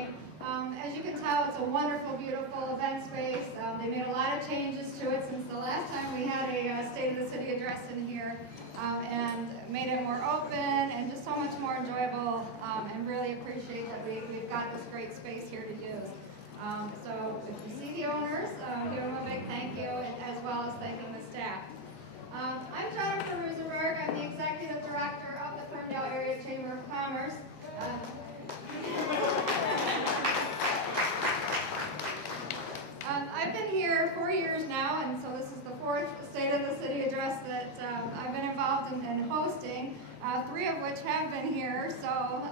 evening. As you can tell, it's a wonderful, beautiful event space. They made a lot of changes to it since the last time we had a State of the City address in here, and made it more open and just so much more enjoyable, and really appreciate that we've got this great space here to use. So if you see the owners, give them a big thank you, as well as thanking the staff. I'm Jennifer Rosenberg. I'm the Executive Director of the Ferndale Area Chamber of Commerce. I've been here 4 years now, and so this is the fourth State of the City address that I've been involved in hosting, 3 of which have been here. So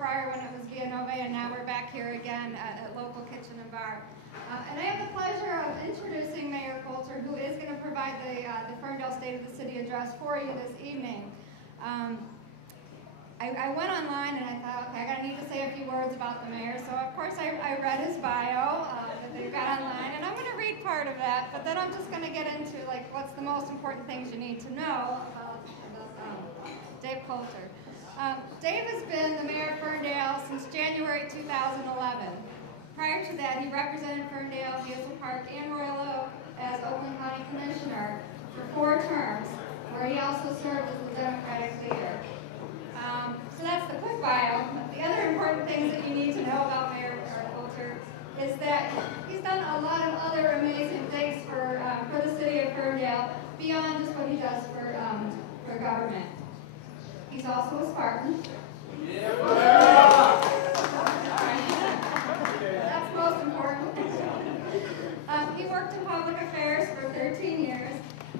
prior when it was Via Nova, and now we're back here again at Local Kitchen and Bar. And I have the pleasure of introducing Mayor Coulter, who is going to provide the Ferndale State of the City address for you this evening. I went online and I thought, okay, I need to say a few words about the mayor. So of course I read his bio that they've got online, and I'm going to read part of that, but then I'm just going to get into like what's the most important things you need to know about Dave Coulter. Dave has been the mayor of Ferndale since January 2011. Prior to that, he represented Ferndale, Hazel Park, and Royal Oak as Oakland County Commissioner for 4 terms, where he also served as the Democratic leader. So that's the quick bio. The other important things that you need to know about Mayor Coulter is that he's done a lot of other amazing things for the city of Ferndale beyond just what he does for government. He's also a Spartan. Yeah. That's most important. He worked in public affairs for 13 years,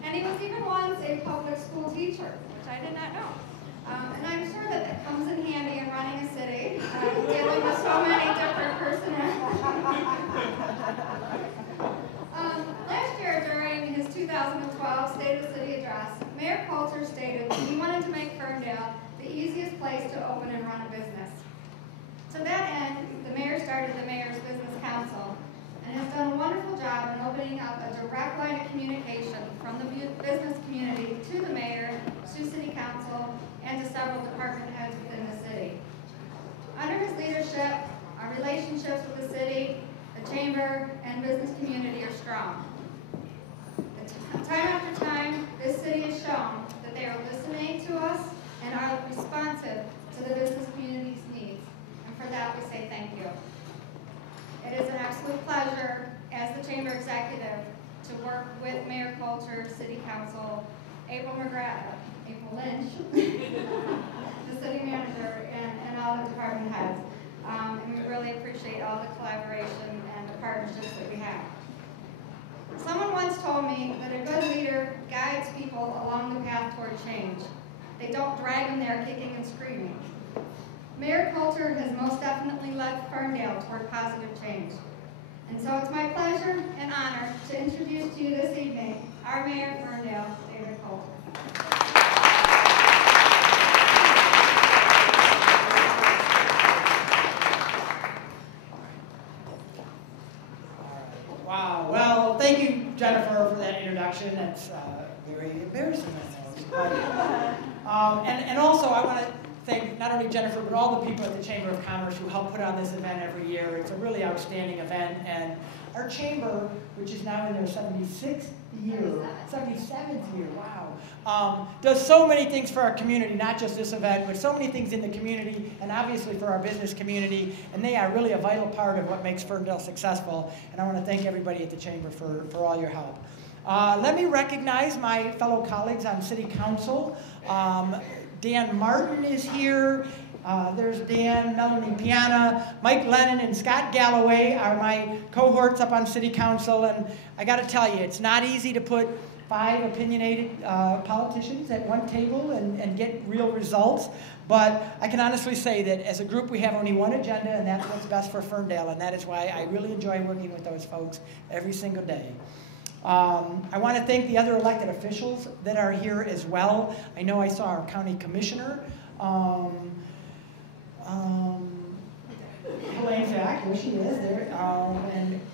and he was even once a public school teacher, which I did not know. And I'm sure that comes in handy in running a city, dealing with so many different personalities. Last year, during his 2012 State of the City address, Mayor Coulter stated that he wanted to make Ferndale the easiest place to open and run a business. To that end, the mayor started the Mayor's Business Council and has done a wonderful job in opening up a direct line of communication from the business community to the mayor, to city council, and to several department heads within the city. Under his leadership, our relationships with the city, the chamber, and business community are strong. Time after time, this city has shown that they are listening to us and are responsive to the business community's needs. And for that, we say thank you. It is an absolute pleasure, as the chamber executive, to work with Mayor Coulter, City Council, April Lynch, the city manager, and all the department heads. And we really appreciate all the collaboration and the partnerships that we have. Someone once told me that a good leader guides people along the path toward change. They don't drag them there kicking and screaming. Mayor Coulter has most definitely led Ferndale toward positive change. And so it's my pleasure and honor to introduce to you this evening our Mayor of Ferndale, David Coulter. Wow. Well, thank you, Jennifer, for that introduction. That's very embarrassing, I know. And also, I want to thank not only Jennifer, but all the people at the Chamber of Commerce who help put on this event every year. It's a really outstanding event, and our chamber, which is now in their 76th year, 77th year, wow, does so many things for our community, not just this event, but so many things in the community, and obviously for our business community, and they are really a vital part of what makes Ferndale successful, and I want to thank everybody at the chamber for all your help. Let me recognize my fellow colleagues on City Council. Dan Martin is here. There's Dan, Melanie Piana, Mike Lennon, and Scott Galloway are my cohorts up on City Council. And I got to tell you, it's not easy to put 5 opinionated politicians at one table and get real results. But I can honestly say that as a group, we have only one agenda, and that's what's best for Ferndale. And that is why I really enjoy working with those folks every single day. I want to thank the other elected officials that are here as well. I know I saw our county commissioner. Elaine's back, here she is there.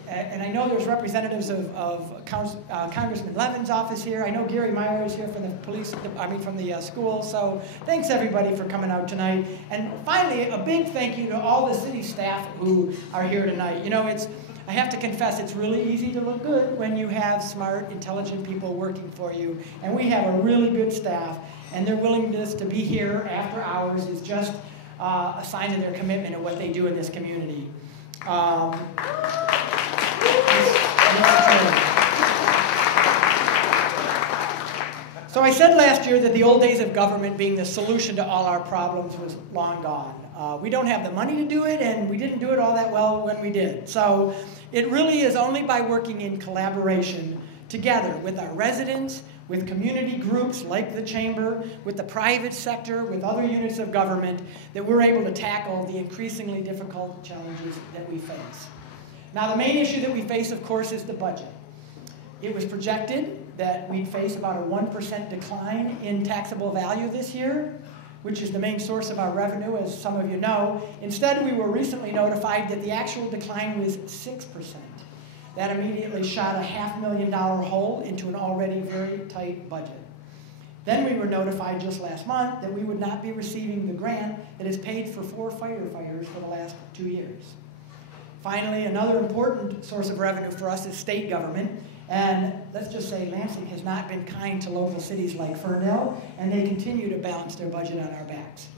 And I know there's representatives of Congressman Levin's office here. I know Gary Meyer is here from the school. So thanks everybody for coming out tonight. And finally, a big thank you to all the city staff who are here tonight. You know, I have to confess, it's really easy to look good when you have smart, intelligent people working for you. And we have a really good staff, and their willingness to be here after hours is just a sign of their commitment and what they do in this community. So I said last year that the old days of government being the solution to all our problems was long gone. We don't have the money to do it, and we didn't do it all that well when we did. So it really is only by working in collaboration together with our residents, with community groups like the Chamber, with the private sector, with other units of government, that we're able to tackle the increasingly difficult challenges that we face. Now, the main issue that we face, of course, is the budget. It was projected that we'd face about a 1% decline in taxable value this year, which is the main source of our revenue, as some of you know. Instead, we were recently notified that the actual decline was 6%. That immediately shot a $500,000 hole into an already very tight budget. Then we were notified just last month that we would not be receiving the grant that has paid for 4 firefighters for the last 2 years. Finally, another important source of revenue for us is state government. And let's just say Lansing has not been kind to local cities like Ferndale, and they continue to balance their budget on our backs.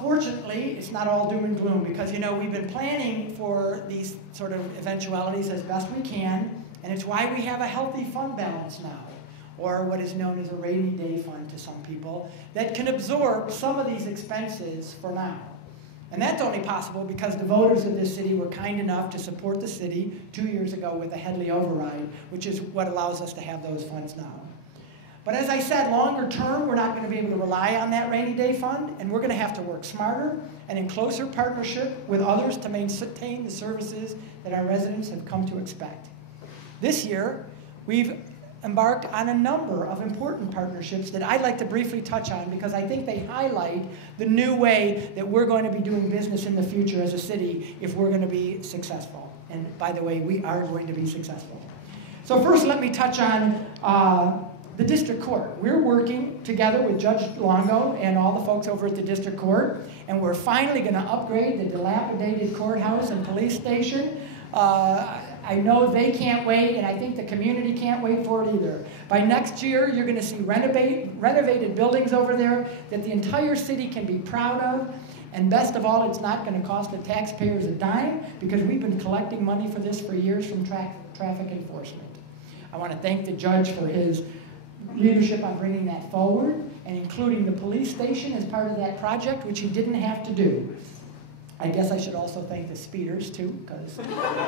Fortunately, it's not all doom and gloom, because, you know, we've been planning for these sort of eventualities as best we can, and it's why we have a healthy fund balance now, or what is known as a rainy day fund to some people, that can absorb some of these expenses for now. And that's only possible because the voters of this city were kind enough to support the city 2 years ago with a Headley override, which is what allows us to have those funds now. But as I said, longer term, we're not going to be able to rely on that rainy day fund, and we're going to have to work smarter and in closer partnership with others to maintain the services that our residents have come to expect. This year, we've embarked on a number of important partnerships that I'd like to briefly touch on, because I think they highlight the new way that we're going to be doing business in the future as a city if we're going to be successful. And by the way, we are going to be successful. So first, let me touch on the district court. We're working together with Judge Longo and all the folks over at the district court, and we're finally going to upgrade the dilapidated courthouse and police station. I know they can't wait, and I think the community can't wait for it either. By next year, you're going to see renovated buildings over there that the entire city can be proud of. And best of all, it's not going to cost the taxpayers a dime, because we've been collecting money for this for years from traffic enforcement. I want to thank the judge for his leadership on bringing that forward and including the police station as part of that project, which he didn't have to do. I guess I should also thank the speeders, too, because... You're welcome.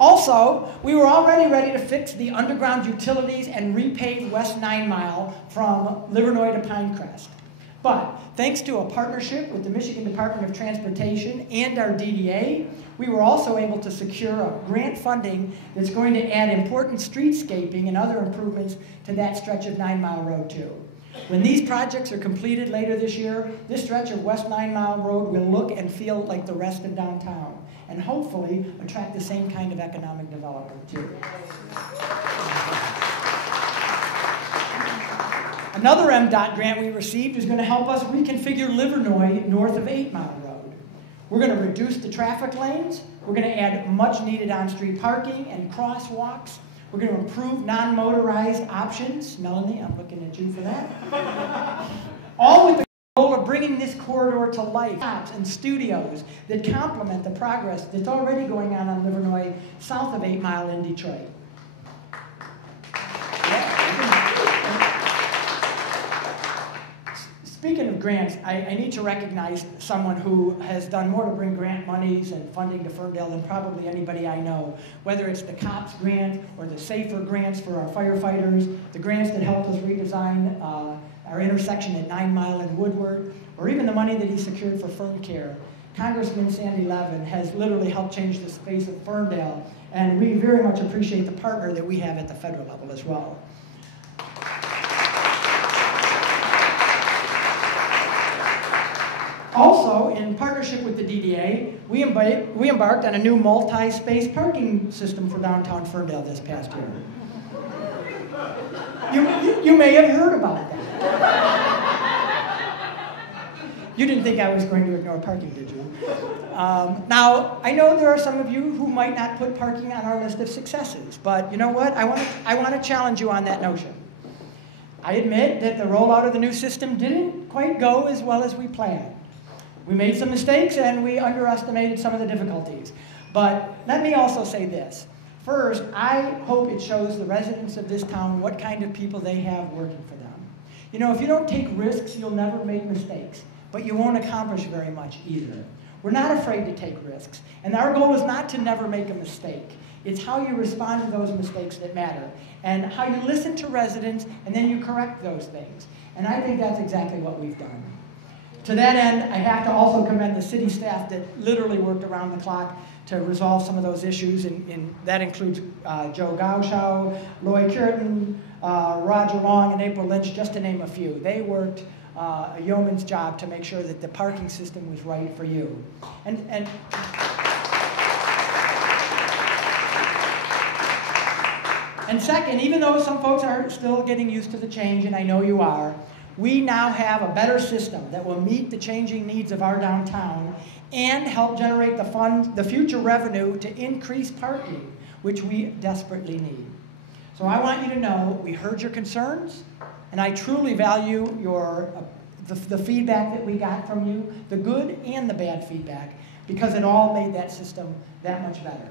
Also, we were already ready to fix the underground utilities and repave West 9 Mile from Livernois to Pinecrest. But thanks to a partnership with the Michigan Department of Transportation and our DDA, we were also able to secure a grant funding that's going to add important streetscaping and other improvements to that stretch of 9 Mile Road too. When these projects are completed later this year, this stretch of West 9 Mile Road will look and feel like the rest of downtown, and hopefully attract the same kind of economic development too. Another MDOT grant we received is going to help us reconfigure Livernois north of 8 Mile Road. We're going to reduce the traffic lanes. We're going to add much needed on-street parking and crosswalks. We're going to improve non-motorized options. Melanie, I'm looking at you for that. All with the goal of bringing this corridor to life. Shops and studios that complement the progress that's already going on Livernois south of 8 Mile in Detroit. Speaking of grants, I need to recognize someone who has done more to bring grant monies and funding to Ferndale than probably anybody I know. Whether it's the COPS grant or the SAFER grants for our firefighters, the grants that helped us redesign our intersection at 9 Mile and Woodward, or even the money that he secured for FernCare. Congressman Sandy Levin has literally helped change the face of Ferndale, and we very much appreciate the partner that we have at the federal level as well. Also, in partnership with the DDA, we embarked on a new multi-space parking system for downtown Ferndale this past year. You may have heard about that. You didn't think I was going to ignore parking, did you? Now, I know there are some of you who might not put parking on our list of successes, but you know what? I want to challenge you on that notion. I admit that the rollout of the new system didn't quite go as well as we planned. We made some mistakes and we underestimated some of the difficulties. But let me also say this. First, I hope it shows the residents of this town what kind of people they have working for them. You know, if you don't take risks, you'll never make mistakes, but you won't accomplish very much either. We're not afraid to take risks, and our goal is not to never make a mistake. It's how you respond to those mistakes that matter, and how you listen to residents, and then you correct those things. And I think that's exactly what we've done. To that end, I have to also commend the city staff that literally worked around the clock to resolve some of those issues, and that includes Joe Gauschow, Lloyd Curtin, Roger Long, and April Lynch, just to name a few. They worked a yeoman's job to make sure that the parking system was right for you. And second, even though some folks are still getting used to the change, and I know you are, we now have a better system that will meet the changing needs of our downtown and help generate the future revenue to increase parking, which we desperately need. So I want you to know we heard your concerns, and I truly value the feedback that we got from you, the good and the bad feedback, because it all made that system that much better.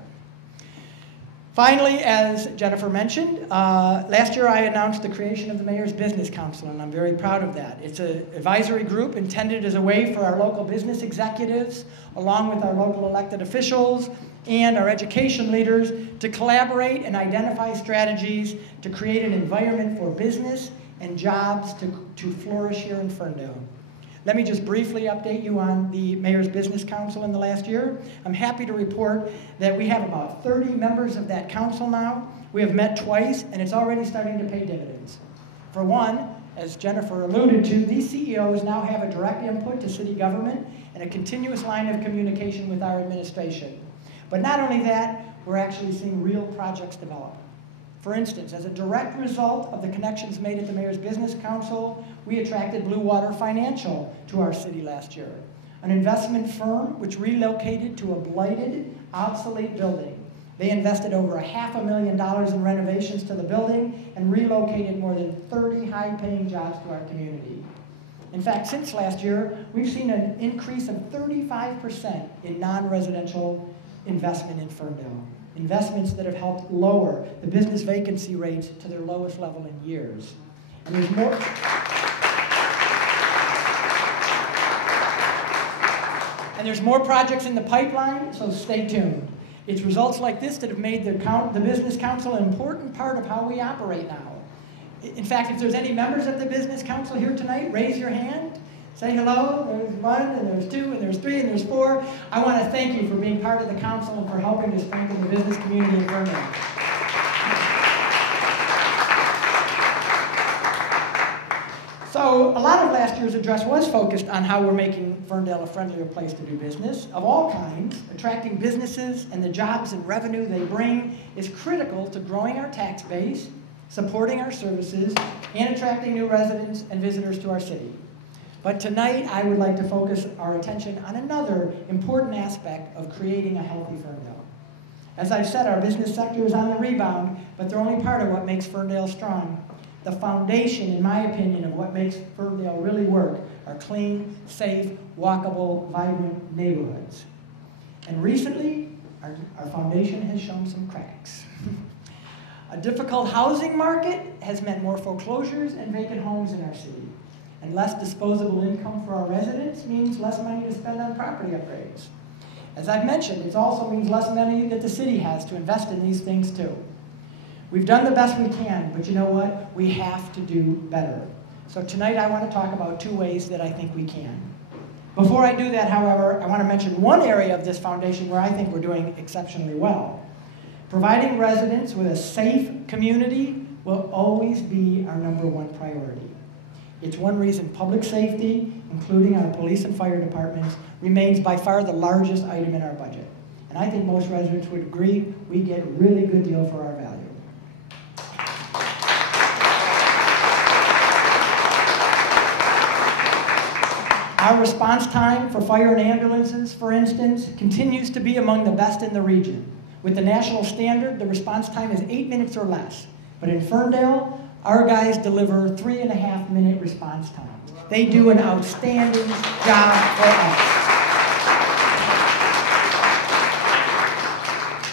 Finally, as Jennifer mentioned, last year I announced the creation of the Mayor's Business Council, and I'm very proud of that. It's an advisory group intended as a way for our local business executives, along with our local elected officials and our education leaders, to collaborate and identify strategies to create an environment for business and jobs to flourish here in Ferndale. Let me just briefly update you on the Mayor's Business Council in the last year. I'm happy to report that we have about 30 members of that council now. We have met twice, and it's already starting to pay dividends. For one, as Jennifer alluded to, these CEOs now have a direct input to city government and a continuous line of communication with our administration. But not only that, we're actually seeing real projects develop. For instance, as a direct result of the connections made at the Mayor's Business Council, we attracted Blue Water Financial to our city last year, an investment firm which relocated to a blighted, obsolete building. They invested over $500,000 in renovations to the building and relocated more than 30 high-paying jobs to our community. In fact, since last year, we've seen an increase of 35% in non-residential investment in Ferndale. Investments that have helped lower the business vacancy rates to their lowest level in years. And there's more. And there's more projects in the pipeline, so stay tuned. It's results like this that have made the Business Council an important part of how we operate now. In fact, if there's any members of the Business Council here tonight, raise your hand. Say hello. There's one, and there's two, and there's three, and there's four. I want to thank you for being part of the council and for helping to strengthen the business community in Ferndale. So a lot of last year's address was focused on how we're making Ferndale a friendlier place to do business of all kinds. Attracting businesses and the jobs and revenue they bring is critical to growing our tax base, supporting our services, and attracting new residents and visitors to our city. But tonight, I would like to focus our attention on another important aspect of creating a healthy Ferndale. As I've said, our business sector is on the rebound, but they're only part of what makes Ferndale strong. The foundation, in my opinion, of what makes Ferndale really work are clean, safe, walkable, vibrant neighborhoods. And recently, our foundation has shown some cracks. A difficult housing market has meant more foreclosures and vacant homes in our city. And less disposable income for our residents means less money to spend on property upgrades. As I've mentioned, it also means less money that the city has to invest in these things too. We've done the best we can, but you know what? We have to do better. So tonight I want to talk about two ways that I think we can. Before I do that, however, I want to mention one area of this foundation where I think we're doing exceptionally well. Providing residents with a safe community will always be our #1 priority. It's one reason public safety including our police and fire departments, remains by far the largest item in our budget. And I think most residents would agree we get a really good deal for our value. Our response time for fire and ambulances, for instance, continues to be among the best in the region. With the national standard, the response time is 8 minutes or less. But in Ferndale, our guys deliver 3.5-minute response time. They do an outstanding job for us.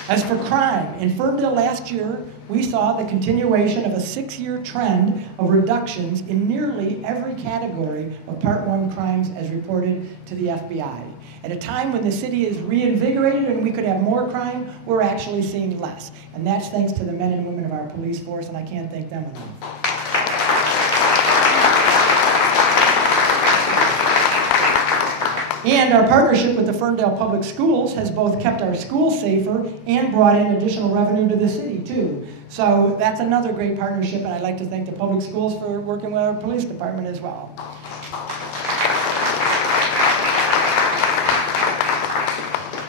As for crime, in Ferndale last year, we saw the continuation of a 6-year trend of reductions in nearly every category of Part 1 crimes as reported to the FBI. At a time when the city is reinvigorated and we could have more crime, we're actually seeing less. And that's thanks to the men and women of our police force, and I can't thank them enough. And our partnership with the Ferndale Public Schools has both kept our schools safer and brought in additional revenue to the city, too. So that's another great partnership, and I'd like to thank the public schools for working with our police department as well.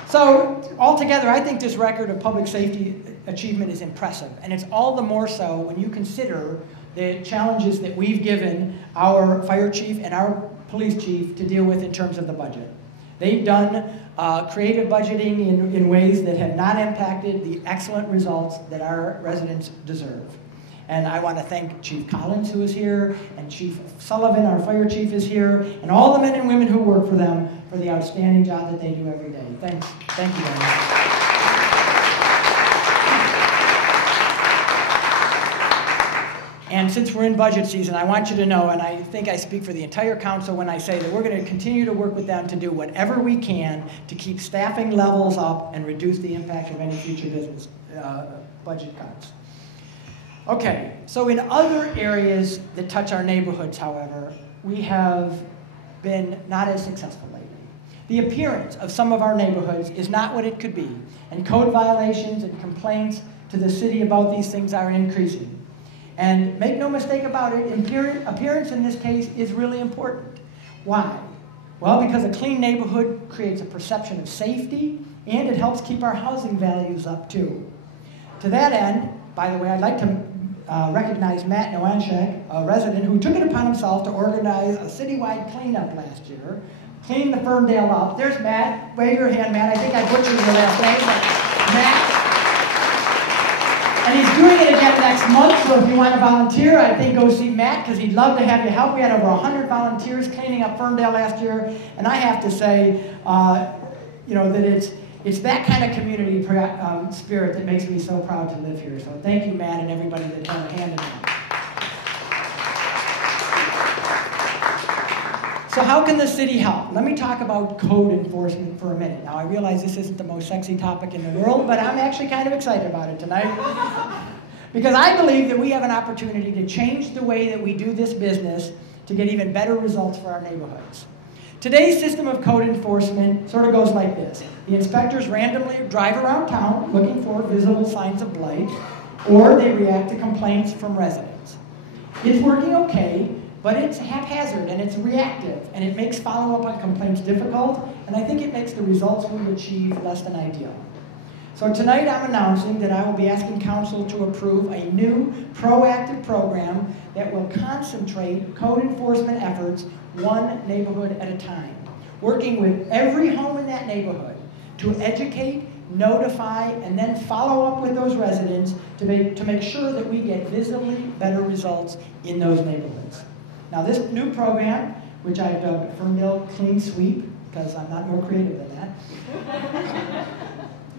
So altogether, I think this record of public safety achievement is impressive, and it's all the more so when you consider the challenges that we've given our fire chief and our police chief to deal with in terms of the budget. They've done creative budgeting in ways that have not impacted the excellent results that our residents deserve. And I want to thank Chief Collins, who is here, and Chief Sullivan, our fire chief, is here, and all the men and women who work for them for the outstanding job that they do every day. Thanks. Thank you very much. And since we're in budget season, I want you to know, and I think I speak for the entire council when I say that we're going to continue to work with them to do whatever we can to keep staffing levels up and reduce the impact of any future business budget cuts. Okay, so in other areas that touch our neighborhoods, however, we have been not as successful lately. The appearance of some of our neighborhoods is not what it could be, and code violations and complaints to the city about these things are increasing. And make no mistake about it, appearance in this case is really important. Why? Well, because a clean neighborhood creates a perception of safety, and it helps keep our housing values up too. To that end, by the way, I'd like to recognize Matt Nowanchek, a resident who took it upon himself to organize a citywide cleanup last year, clean the Ferndale up. There's Matt. Wave your hand, Matt. I think I butchered your last name, but Matt. And he's doing it again next month, so if you want to volunteer, I think go see Matt, because he'd love to have you help. We had over 100 volunteers cleaning up Ferndale last year, and I have to say, that it's that kind of community spirit that makes me so proud to live here. So thank you, Matt, and everybody that had a hand in that. So how can the city help? Let me talk about code enforcement for a minute. Now, I realize this isn't the most sexy topic in the world, but I'm actually kind of excited about it tonight. Because I believe that we have an opportunity to change the way that we do this business to get even better results for our neighborhoods. Today's system of code enforcement sort of goes like this. The inspectors randomly drive around town looking for visible signs of blight, or they react to complaints from residents. It's working okay, but it's haphazard and it's reactive, and it makes follow-up on complaints difficult, and I think it makes the results we achieve less than ideal. So tonight I'm announcing that I will be asking council to approve a new proactive program that will concentrate code enforcement efforts one neighborhood at a time, working with every home in that neighborhood to educate, notify, and then follow up with those residents to make sure that we get visibly better results in those neighborhoods. Now this new program, which I've dubbed Ferndale Clean Sweep, because I'm not more creative than that,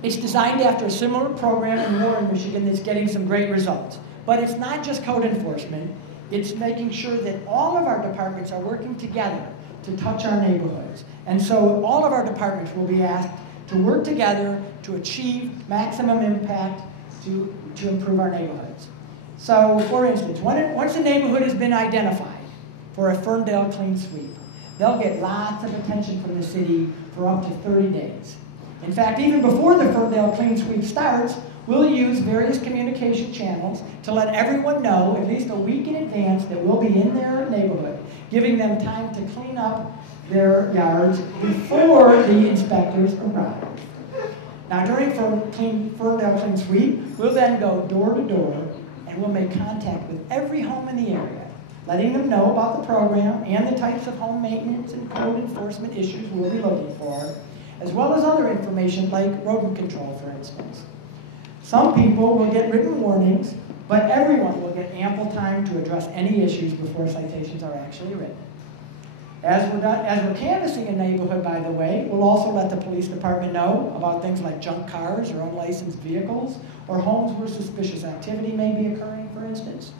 it's designed after a similar program in Warren, Michigan that's getting some great results. But it's not just code enforcement, it's making sure that all of our departments are working together to touch our neighborhoods. And so all of our departments will be asked to work together to achieve maximum impact to improve our neighborhoods. So, for instance, once a neighborhood has been identified for a Ferndale Clean Sweep, they'll get lots of attention from the city for up to 30 days. In fact, even before the Ferndale Clean Sweep starts, we'll use various communication channels to let everyone know, at least a week in advance, that we'll be in their neighborhood, giving them time to clean up their yards before the inspectors arrive. Now, during Ferndale Clean Sweep, we'll then go door to door and we'll make contact with every home in the area, letting them know about the program and the types of home maintenance and code enforcement issues we'll be looking for, as well as other information like rodent control, for instance. Some people will get written warnings, but everyone will get ample time to address any issues before citations are actually written. As we're canvassing a neighborhood, by the way, we'll also let the police department know about things like junk cars or unlicensed vehicles, or homes where suspicious activity may be occurring, for instance.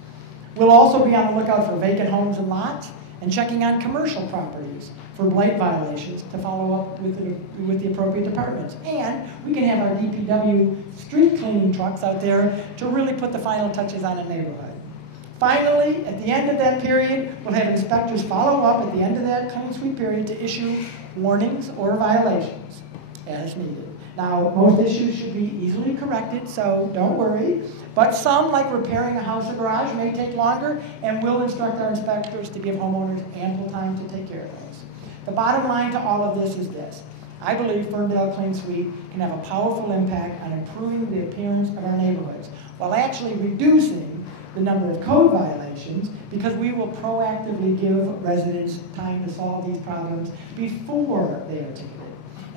We'll also be on the lookout for vacant homes and lots, and checking on commercial properties for blight violations to follow up with the appropriate departments. And we can have our DPW street cleaning trucks out there to really put the final touches on a neighborhood. Finally, at the end of that period, we'll have inspectors follow up at the end of that clean sweep period to issue warnings or violations as needed. Now, most issues should be easily corrected, so don't worry. But some, like repairing a house or garage, may take longer, and we'll instruct our inspectors to give homeowners ample time to take care of those. The bottom line to all of this is this. I believe Ferndale Clean Sweep can have a powerful impact on improving the appearance of our neighborhoods, while actually reducing the number of code violations, because we will proactively give residents time to solve these problems before they are ticketed.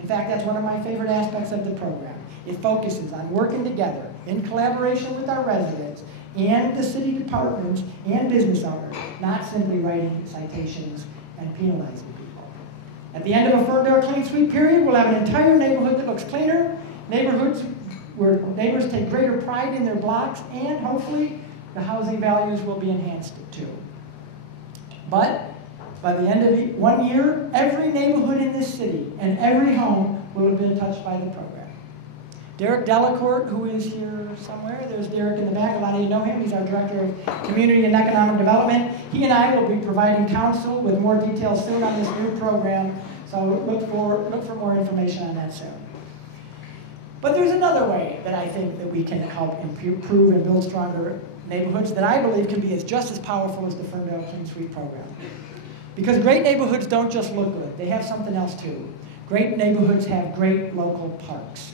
In fact, that's one of my favorite aspects of the program. It focuses on working together in collaboration with our residents and the city departments and business owners, not simply writing citations and penalizing people. At the end of a Ferndale Clean Sweep period, we'll have an entire neighborhood that looks cleaner, neighborhoods where neighbors take greater pride in their blocks, and hopefully the housing values will be enhanced too. But by the end of 1 year, every neighborhood in this city and every home will have been touched by the program. Derek Delacourt, who is here somewhere, there's Derek in the back, a lot of you know him, he's our Director of Community and Economic Development. He and I will be providing counsel with more details soon on this new program, so look for more information on that soon. But there's another way that I think that we can help improve and build stronger neighborhoods that I believe can be just as powerful as the Ferndale Clean Sweep program. Because great neighborhoods don't just look good, they have something else too. Great neighborhoods have great local parks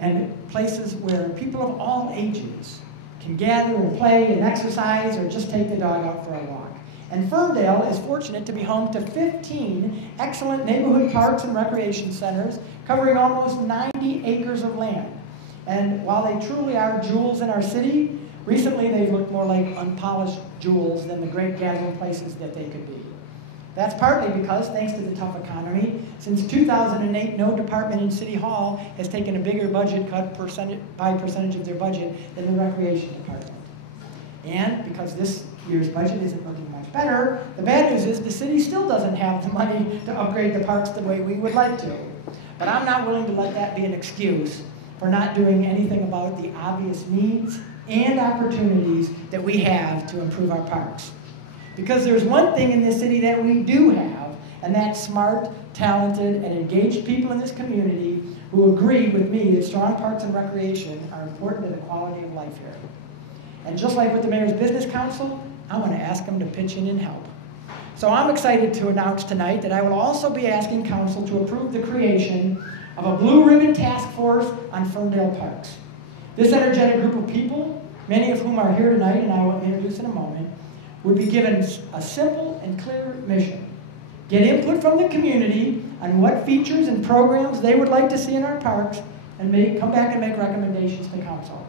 and places where people of all ages can gather and play and exercise or just take the dog out for a walk. And Ferndale is fortunate to be home to 15 excellent neighborhood parks and recreation centers covering almost 90 acres of land. And while they truly are jewels in our city, recently they've looked more like unpolished jewels than the great gathering places that they could be. That's partly because, thanks to the tough economy, since 2008, no department in City Hall has taken a bigger budget cut by percentage of their budget than the Recreation Department. And because this year's budget isn't looking much better, the bad news is the city still doesn't have the money to upgrade the parks the way we would like to. But I'm not willing to let that be an excuse for not doing anything about the obvious needs and opportunities that we have to improve our parks. Because there's one thing in this city that we do have, and that's smart, talented, and engaged people in this community who agree with me that strong parks and recreation are important to the quality of life here. And just like with the Mayor's Business Council, I want to ask them to pitch in and help. So I'm excited to announce tonight that I will also be asking Council to approve the creation of a Blue Ribbon Task Force on Ferndale Parks. This energetic group of people, many of whom are here tonight and I will introduce in a moment, would be given a simple and clear mission. Get input from the community on what features and programs they would like to see in our parks and come back and make recommendations to Council.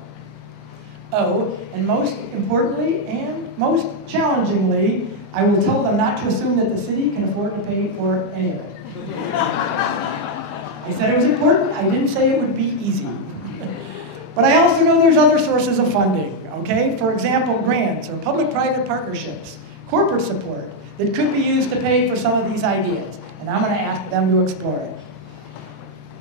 Oh, and most importantly and most challengingly, I will tell them not to assume that the city can afford to pay for any of it. I said it was important. I didn't say it would be easy. But I also know there's other sources of funding, okay? For example, grants or public-private partnerships, corporate support that could be used to pay for some of these ideas. And I'm going to ask them to explore it.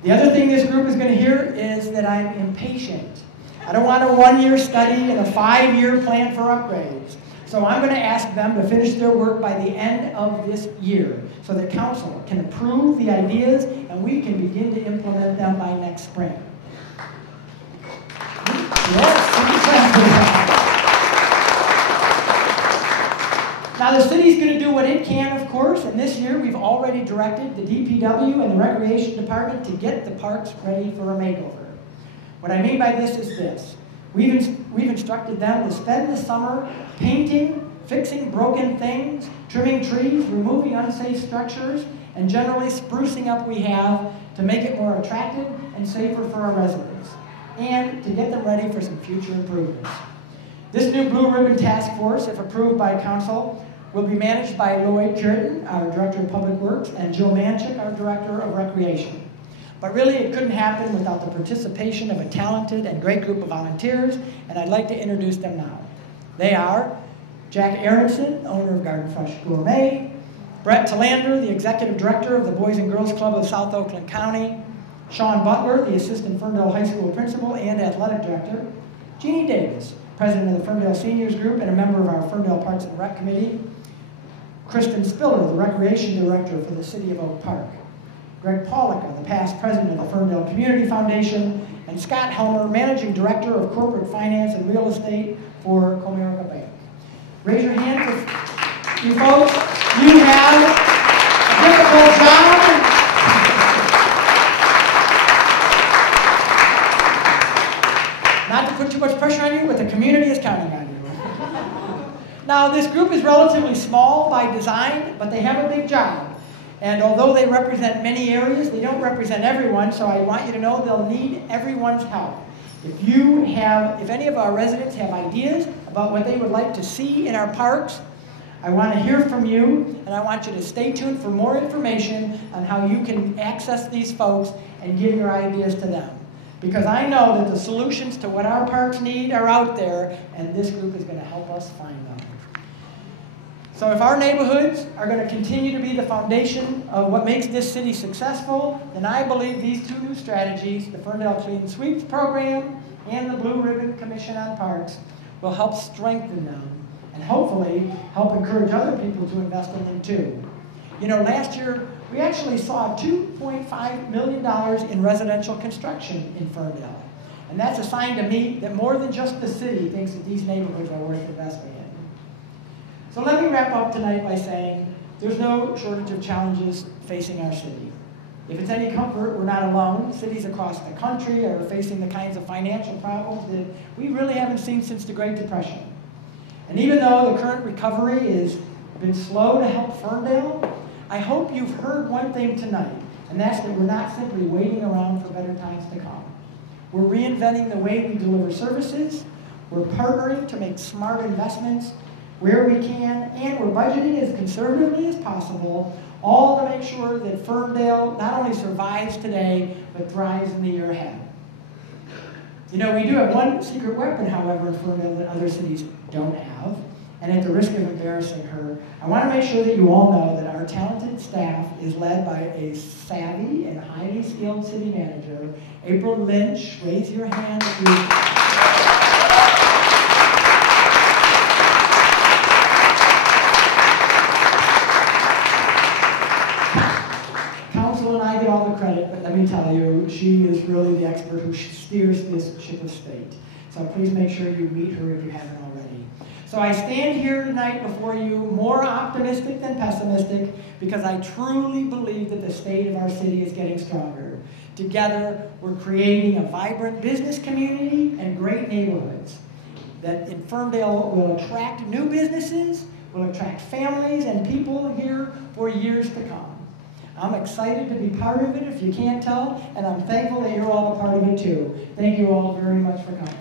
The other thing this group is going to hear is that I'm impatient. I don't want a 1-year study and a 5-year plan for upgrades. So I'm going to ask them to finish their work by the end of this year so that Council can approve the ideas and and we can begin to implement them by next spring. Yes, now the city's going to do what it can, of course, and this year we've already directed the DPW and the Recreation Department to get the parks ready for a makeover. What I mean by this is this. We've instructed them to spend the summer painting, fixing broken things, trimming trees, removing unsafe structures, and generally sprucing up what we have to make it more attractive and safer for our residents, and to get them ready for some future improvements. This new Blue Ribbon Task Force, if approved by Council, will be managed by Lloyd Puritan, our Director of Public Works, and Jill Manchik, our Director of Recreation. But really, it couldn't happen without the participation of a talented and great group of volunteers, and I'd like to introduce them now. They are Jack Aronson, owner of Garden Fresh Gourmet, Brett Talander, the Executive Director of the Boys and Girls Club of South Oakland County, Sean Butler, the Assistant Ferndale High School Principal and Athletic Director, Jeannie Davis, President of the Ferndale Seniors Group and a member of our Ferndale Parks and Rec Committee, Kristen Spiller, the Recreation Director for the City of Oak Park, Greg Paulica, the past President of the Ferndale Community Foundation, and Scott Helmer, Managing Director of Corporate Finance and Real Estate for Comerica Bank. Raise your hands if you folks, you have a difficult job. Not to put too much pressure on you, but the community is counting on you. Now, this group is relatively small by design, but they have a big job. And although they represent many areas, they don't represent everyone, so I want you to know they'll need everyone's help. If any of our residents have ideas about what they would like to see in our parks, I want to hear from you, and I want you to stay tuned for more information on how you can access these folks and give your ideas to them. Because I know that the solutions to what our parks need are out there, and this group is going to help us find them. So if our neighborhoods are going to continue to be the foundation of what makes this city successful, then I believe these two new strategies, the Ferndale Clean Sweeps Program and the Blue Ribbon Commission on Parks, will help strengthen them and hopefully help encourage other people to invest in them too. You know, last year we actually saw $2.5 million in residential construction in Ferndale. And that's a sign to me that more than just the city thinks that these neighborhoods are worth investing in. So let me wrap up tonight by saying there's no shortage of challenges facing our city. If it's any comfort, we're not alone. Cities across the country are facing the kinds of financial problems that we really haven't seen since the Great Depression. And even though the current recovery has been slow to help Ferndale, I hope you've heard one thing tonight, and that's that we're not simply waiting around for better times to come. We're reinventing the way we deliver services, we're partnering to make smart investments where we can, and we're budgeting as conservatively as possible, all to make sure that Ferndale not only survives today, but thrives in the year ahead. You know, we do have one secret weapon, however, in Ferndale that other cities don't have, and at the risk of embarrassing her, I want to make sure that you all know that our talented staff is led by a savvy and highly skilled city manager, April Lynch. Raise your hand if you... all the credit, but let me tell you, she is really the expert who steers this ship of state. So please make sure you meet her if you haven't already. So I stand here tonight before you more optimistic than pessimistic because I truly believe that the state of our city is getting stronger. Together, we're creating a vibrant business community and great neighborhoods that in Ferndale will attract new businesses, will attract families and people here for years to come. I'm excited to be part of it, if you can't tell, and I'm thankful that you're all a part of it too. Thank you all very much for coming.